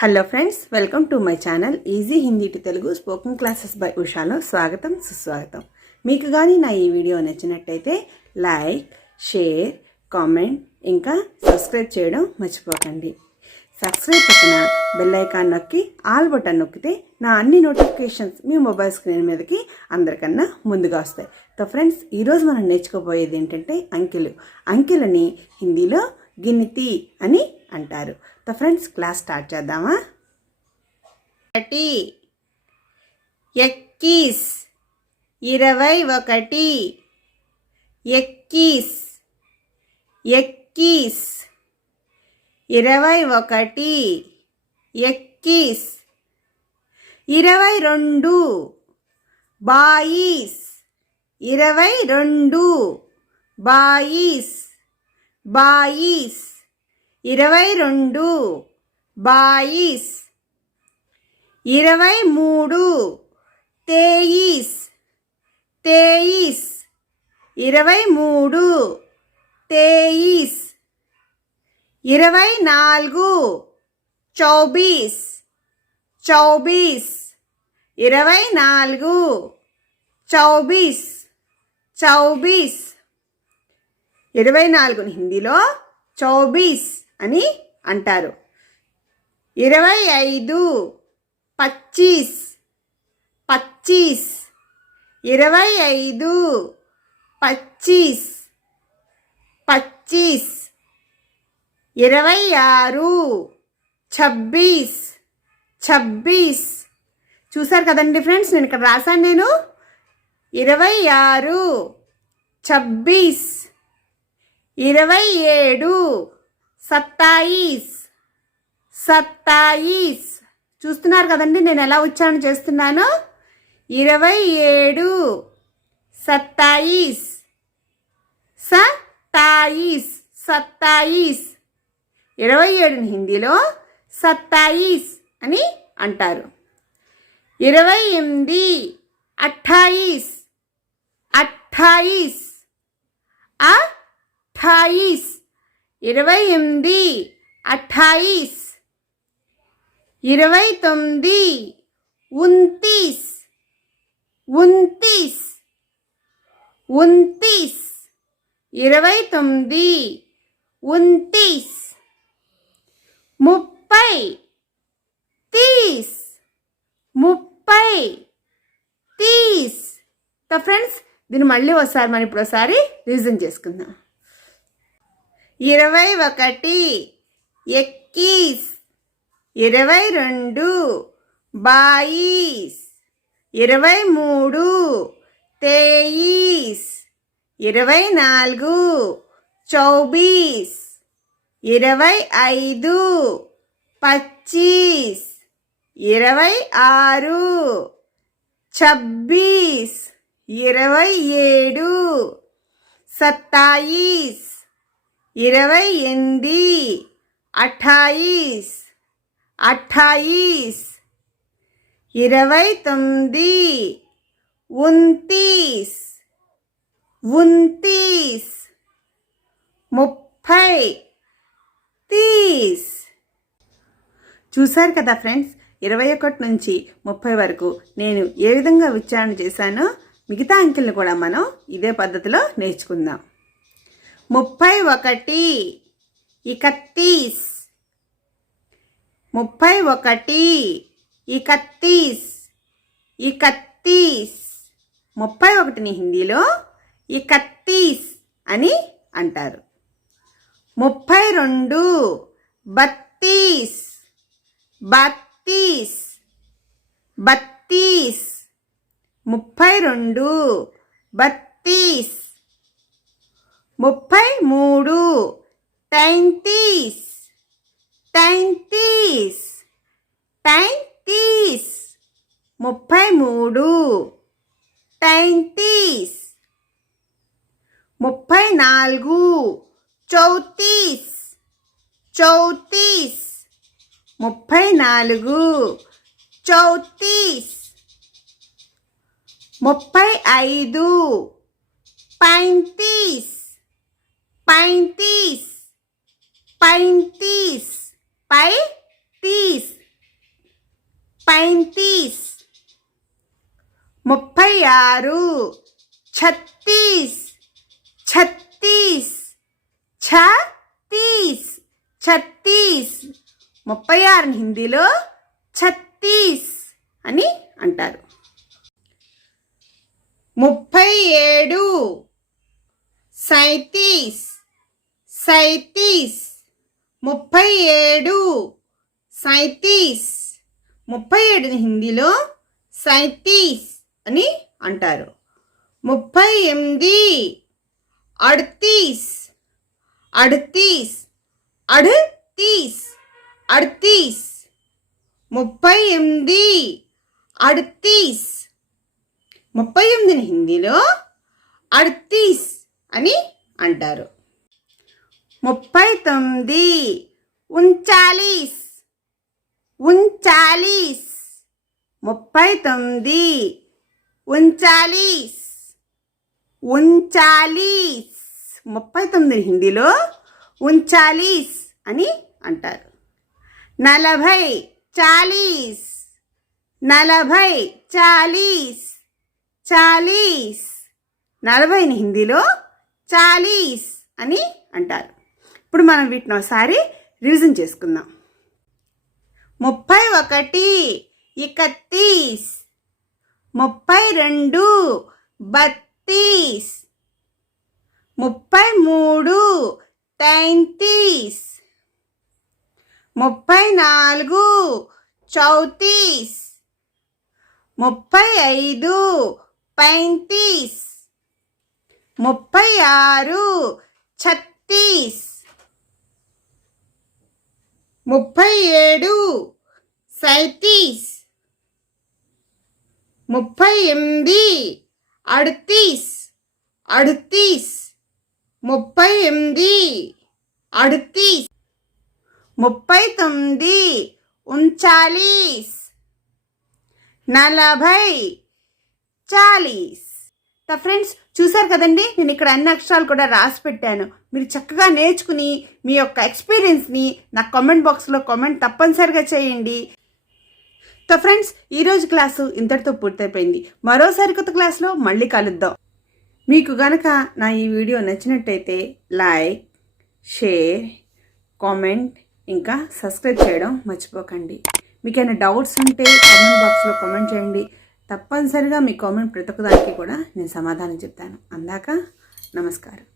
Hello friends, welcome to my channel easy Hindi to Telugu spoken classes by ఉషాలో స్వాగతం సుస్వాగతం. మీకు కానీ నా ఈ వీడియో నచ్చినట్టయితే లైక్, షేర్, కామెంట్ ఇంకా సబ్స్క్రైబ్ చేయడం మర్చిపోకండి. సబ్స్క్రైబ్ పక్కన బెల్ ఐకాన్ నొక్కి ఆల్ బటన్ నొక్కితే నా అన్ని నోటిఫికేషన్స్ మీ మొబైల్ స్క్రీన్ మీదకి అందరికన్నా ముందుగా వస్తాయి. సో ఫ్రెండ్స్, ఈరోజు మనం నేర్చుకోబోయేది ఏంటంటే అంకెలని హిందీలో గిన్నితి అని అంటారు. तो फ्रेंड्स, क्लास स्टार्ट చేద్దామా. 21 21 21 21 21 22 22 22 22 22 22 22 22 23 23 23 23 23 24 24 24 24 24 24 24 హిందీలో 24 అని అంటారు. 25 25 25 25 25 25 26 26 26 చూసారు కదండి ఫ్రెండ్స్, నేను ఇక్కడ రాశాను. నేను 26 26 27 27 27 చూస్తున్నారు కదండి నేను ఎలా ఉచ్చారణ చేస్తున్నానో. 27 27 27 27 27 హిందీలో 27 అని అంటారు. 28 28 28 28 28 28 29 29 29 29 29 29 30 30 30 30. సో ఫ్రెండ్స్, దీన్ని మళ్ళీ ఒకసారి మనం ఇప్పుడు ఒకసారి రివిజన్ చేసుకుందాం. 21 21 22 22 23 23 24 24 25 25 26 26 27 27 28 28 28 29 29 29 30 30. చూశారు కదా ఫ్రెండ్స్, 21 నుంచి 30 వరకు నేను ఏ విధంగా ఉచ్చారణ చేశానో మిగతా అంకెలను కూడా మనం ఇదే పద్ధతిలో నేర్చుకుందాం. 31 31 31 31 31 31ని హిందీలో 31 అని అంటారు. 32 32 32 32 32 32 33 33 33 33 33 33 34 34 34 34 34 35 35 35 35 35 35 36 36 36 36 36 36 హిందీలో 36 అని అంటారు. 37 37 37 37 37 37 హిందీలో 37 అని అంటారు. 38 38 38 38 38 38 38 38 హిందీలో 38 అని అంటారు. 39 39 39 39 39 39 39 హిందీలో 39 అని అంటారు. 40 40 40 40 40 40 హిందీలో 40 అని అంటారు. ఇప్పుడు మనం వీటిని ఒకసారి రివిజన్ చేసుకుందాం. 31 31 32 32 33 33 34 34 35 35 36 36 37 37 38 38 38 38 38 39 39 40 40. ఫ్రెండ్స్ చూసారు కదండి, నేను ఇక్కడ అన్ని అక్షరాలు కూడా రాసి పెట్టాను. మీరు చక్కగా నేర్చుకుని మీ యొక్క ఎక్స్పీరియన్స్ని నాకు కామెంట్ బాక్స్లో కామెంట్ తప్పనిసరిగా చేయండి. ఫ్రెండ్స్ ఈరోజు క్లాసు ఇంతటితో పూర్తయిపోయింది. మరో సరికొత్త క్లాస్లో మళ్ళీ కలుద్దాం. మీకు గనక నా ఈ వీడియో నచ్చినట్టయితే లైక్, షేర్, కామెంట్ ఇంకా సబ్స్క్రైబ్ చేయడం మర్చిపోకండి. మీకు ఏమైనా డౌట్స్ ఉంటే కామెంట్ బాక్స్లో కామెంట్ చేయండి. తప్పనిసరిగా మీ కామెంట్ ప్రతి ఒక్కదానికి కూడా నేను సమాధానం చెప్తాను. అందాక నమస్కారం.